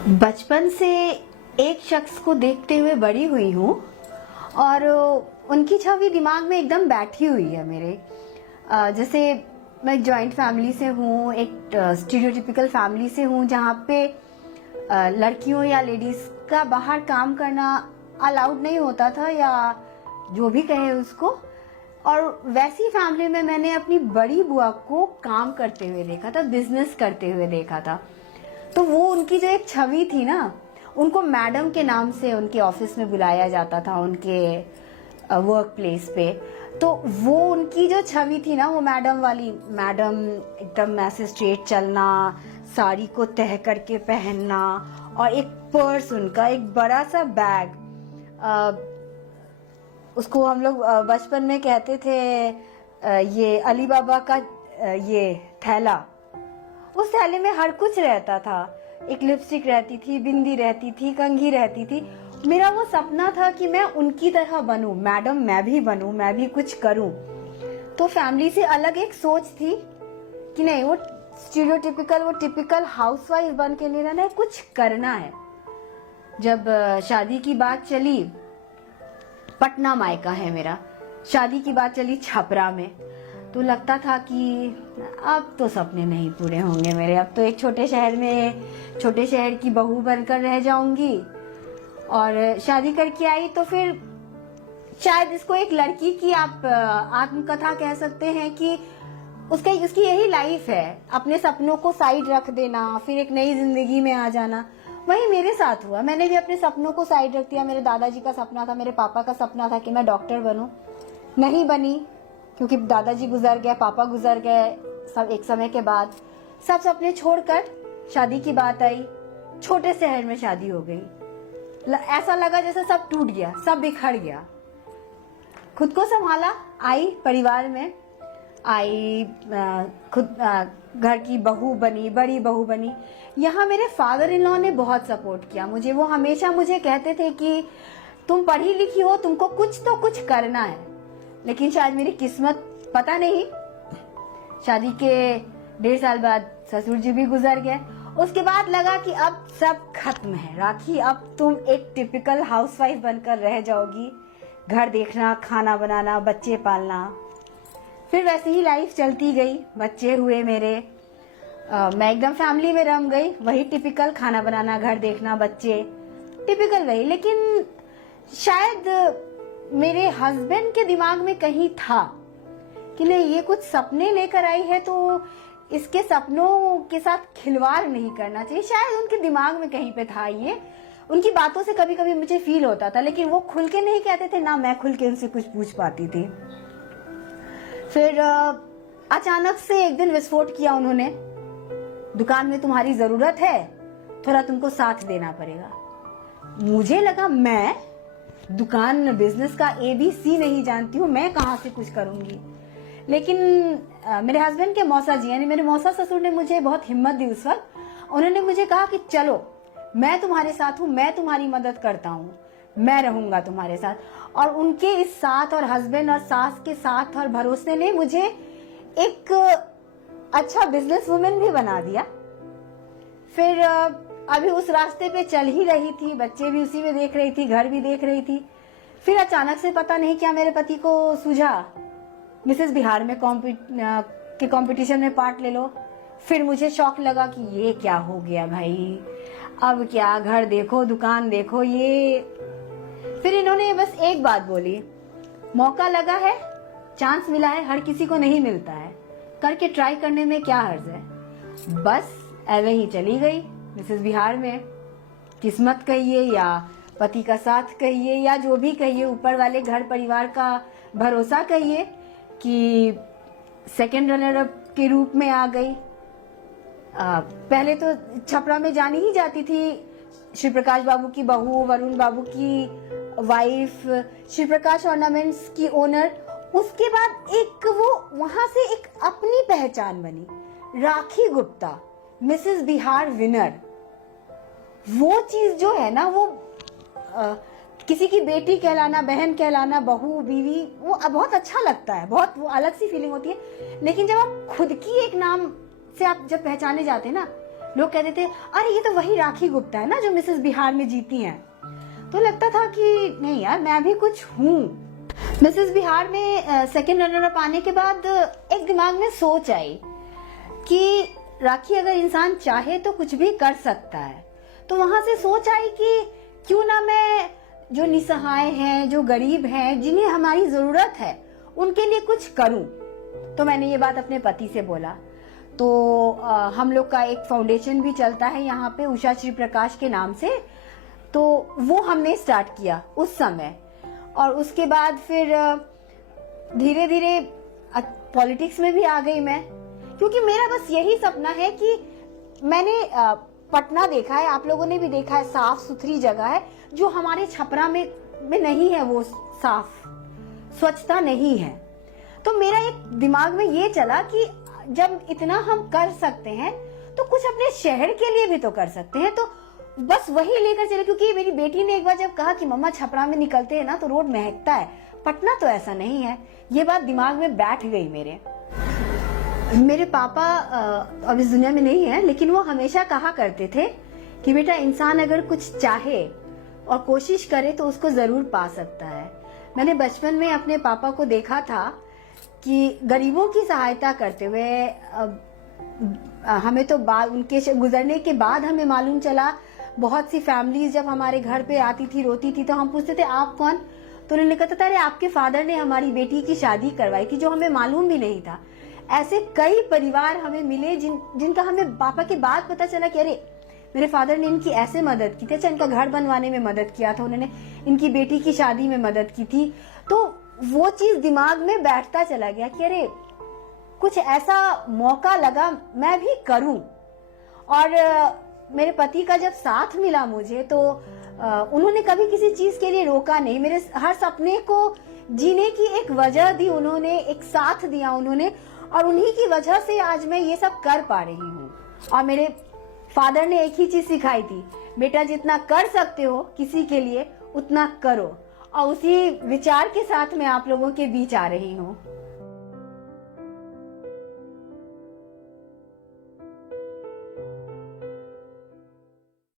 बचपन से एक शख्स को देखते हुए बड़ी हुई हूँ और उनकी छवि दिमाग में एकदम बैठी हुई है मेरे। जैसे मैं जॉइंट फैमिली से हूँ, एक स्टीरियोटिपिकल फैमिली से हूँ जहाँ पे लड़कियों या लेडीज का बाहर काम करना अलाउड नहीं होता था, या जो भी कहे उसको। और वैसी फैमिली में मैंने अपनी बड़ी बुआ को काम करते हुए देखा था, बिजनेस करते हुए देखा था। तो वो उनकी जो एक छवि थी ना, उनको मैडम के नाम से उनके ऑफिस में बुलाया जाता था, उनके वर्क प्लेस पे। तो वो उनकी जो छवि थी ना, वो मैडम वाली, मैडम एकदम ऐसे स्ट्रेट चलना, साड़ी को तह करके पहनना, और एक पर्स, उनका एक बड़ा सा बैग, उसको हम लोग बचपन में कहते थे ये अली बाबा का ये थैला। उस थैले में हर कुछ रहता था। एक लिपस्टिक रहती थी, बिंदी रहती थी, कंघी रहती थी। मेरा वो सपना था कि मैं उनकी तरह बनूं, मैडम मैं भी बनूं, मैं भी कुछ करूं। तो फैमिली से अलग एक सोच थी कि नहीं, वो स्टीरियोटिपिकल, वो टिपिकल हाउसवाइफ बन के नहीं रहना है, कुछ करना है। जब शादी की बात चली, पटना मायका है मेरा, शादी की बात चली छपरा में, तो लगता था कि अब तो सपने नहीं पूरे होंगे मेरे। अब तो एक छोटे शहर में, छोटे शहर की बहू बनकर रह जाऊंगी। और शादी करके आई तो फिर शायद इसको एक लड़की की आप आत्मकथा कह सकते हैं कि उसकी यही लाइफ है, अपने सपनों को साइड रख देना, फिर एक नई जिंदगी में आ जाना। वही मेरे साथ हुआ, मैंने भी अपने सपनों को साइड रख दिया। मेरे दादाजी का सपना था, मेरे पापा का सपना था कि मैं डॉक्टर बनूं, नहीं बनी, क्योंकि दादाजी गुजर गए, पापा गुजर गए सब एक समय के बाद। सब सपने छोड़कर शादी की बात आई, छोटे शहर में शादी हो गई। ऐसा लगा जैसे सब टूट गया, सब बिखर गया। खुद को संभाला, आई परिवार में, आई खुद घर की बहू बनी, बड़ी बहू बनी। यहाँ मेरे फादर इन लॉ ने बहुत सपोर्ट किया मुझे। वो हमेशा मुझे कहते थे कि तुम पढ़ी लिखी हो, तुमको कुछ तो कुछ करना है। लेकिन शायद मेरी किस्मत, पता नहीं, शादी के 1.5 साल बाद ससुर जी भी गुजर गए। उसके बाद लगा कि अब सब खत्म है राखी, अब तुम एक टिपिकल हाउसवाइफ बनकर रह जाओगी, घर देखना, खाना बनाना, बच्चे पालना। फिर वैसे ही लाइफ चलती गई, बच्चे हुए मेरे, मैं एकदम फैमिली में रम गई। वही टिपिकल खाना बनाना, घर देखना, बच्चे, टिपिकल वही। लेकिन शायद मेरे हस्बैंड के दिमाग में कहीं था कि नहीं, ये कुछ सपने लेकर आई है तो इसके सपनों के साथ खिलवाड़ नहीं करना चाहिए। शायद उनके दिमाग में कहीं पे था ये। उनकी बातों से कभी कभी मुझे फील होता था, लेकिन वो खुल के नहीं कहते थे, ना मैं खुल के उनसे कुछ पूछ पाती थी। फिर अचानक से एक दिन विस्फोट किया उन्होंने, दुकान में तुम्हारी जरूरत है, थोड़ा तुमको साथ देना पड़ेगा। मुझे लगा मैं दुकान बिजनेस का ABC नहीं जानती हूँ, मैं कहाँ से कुछ करूंगी। लेकिन मेरे हस्बैंड के मौसा जी, यानी मेरे मौसा ससुर ने मुझे बहुत हिम्मत दी उस वक्त। उन्होंने मुझे कहा कि चलो, मैं तुम्हारे साथ हूँ, मैं तुम्हारी मदद करता हूँ, मैं रहूंगा तुम्हारे साथ। और उनके इस साथ और हस्बैंड और सास के साथ और भरोसे ने मुझे एक अच्छा बिजनेस वुमेन भी बना दिया। फिर अभी उस रास्ते पे चल ही रही थी, बच्चे भी उसी में देख रही थी, घर भी देख रही थी। फिर अचानक से पता नहीं क्या मेरे पति को सूझा, मिसेस बिहार में कंपटीशन में पार्ट ले लो। फिर मुझे शौक लगा कि ये क्या हो गया भाई, अब क्या, घर देखो, दुकान देखो, ये। फिर इन्होंने बस एक बात बोली, मौका लगा है, चांस मिला है, हर किसी को नहीं मिलता है, करके ट्राई करने में क्या हर्ज है। बस ऐवे ही चली गई मिसेस बिहार में। किस्मत कहिए या पति का साथ कहिए या जो भी कहिए, ऊपर वाले घर परिवार का भरोसा कहिए, कि सेकंड रनर अप के रूप में आ गई। पहले तो छपरा में जानी ही जाती थी, शिव प्रकाश बाबू की बहू, वरुण बाबू की वाइफ, शिव प्रकाश ऑर्नामेंट्स की ओनर। उसके बाद एक वो वहां से एक अपनी पहचान बनी, राखी गुप्ता, मिसेस बिहार विनर। वो चीज जो है ना, वो किसी की बेटी कहलाना, बहन कहलाना, बहू, बीवी, वो बहुत अच्छा लगता है, बहुत वो अलग सी फीलिंग होती है। लेकिन जब आप खुद की एक नाम से आप जब पहचाने जाते हैं ना, लोग कहते थे अरे ये तो वही राखी गुप्ता है ना जो मिसेस बिहार में जीती हैं। तो लगता था कि नहीं यार, मैं भी कुछ हूँ। मिसेस बिहार में सेकंड रनर अप आने के बाद एक दिमाग में सोच आई कि राखी अगर इंसान चाहे तो कुछ भी कर सकता है। तो वहां से सोच आई कि क्यों ना मैं जो निसहाय हैं, जो गरीब हैं, जिन्हें हमारी जरूरत है, उनके लिए कुछ करूं। तो मैंने ये बात अपने पति से बोला। तो हम लोग का एक फाउंडेशन भी चलता है यहाँ पे उषा श्री प्रकाश के नाम से, तो वो हमने स्टार्ट किया उस समय। और उसके बाद फिर धीरे धीरे पॉलिटिक्स में भी आ गई मैं, क्योंकि मेरा बस यही सपना है कि मैंने पटना देखा है, आप लोगों ने भी देखा है, साफ सुथरी जगह है जो हमारे छपरा में नहीं है, वो साफ स्वच्छता नहीं है। तो मेरा एक दिमाग में ये चला कि जब इतना हम कर सकते हैं तो कुछ अपने शहर के लिए भी तो कर सकते हैं। तो बस वही लेकर चले, क्योंकि मेरी बेटी ने एक बार जब कहा कि मम्मा छपरा में निकलते हैं ना तो रोड महकता है, पटना तो ऐसा नहीं है। ये बात दिमाग में बैठ गई मेरे पापा अब इस दुनिया में नहीं है, लेकिन वो हमेशा कहा करते थे कि बेटा इंसान अगर कुछ चाहे और कोशिश करे तो उसको जरूर पा सकता है। मैंने बचपन में अपने पापा को देखा था कि गरीबों की सहायता करते हुए, हमें तो उनके गुजरने के बाद हमें मालूम चला, बहुत सी फैमिलीज जब हमारे घर पे आती थी, रोती थी, तो हम पूछते थे आप कौन? तो उन्होंने कहता था अरे आपके फादर ने हमारी बेटी की शादी करवाई थी, जो हमें मालूम भी नहीं था। ऐसे कई परिवार हमें मिले जिनका हमें पापा के बाद पता चला कि अरे मेरे फादर ने इनकी ऐसे मदद की थी। अच्छा, इनका घर बनवाने में मदद किया था उन्होंने, इनकी बेटी की शादी में मदद की थी। तो वो चीज दिमाग में बैठता चला गया कि अरे कुछ ऐसा मौका लगा मैं भी करूं। और मेरे पति का जब साथ मिला मुझे, तो उन्होंने कभी किसी चीज के लिए रोका नहीं, मेरे हर सपने को जीने की एक वजह दी उन्होंने, एक साथ दिया उन्होंने, और उन्हीं की वजह से आज मैं ये सब कर पा रही हूँ। और मेरे फादर ने एक ही चीज सिखाई थी, बेटा जितना कर सकते हो किसी के लिए उतना करो। और उसी विचार के साथ मैं आप लोगों के बीच आ रही हूँ।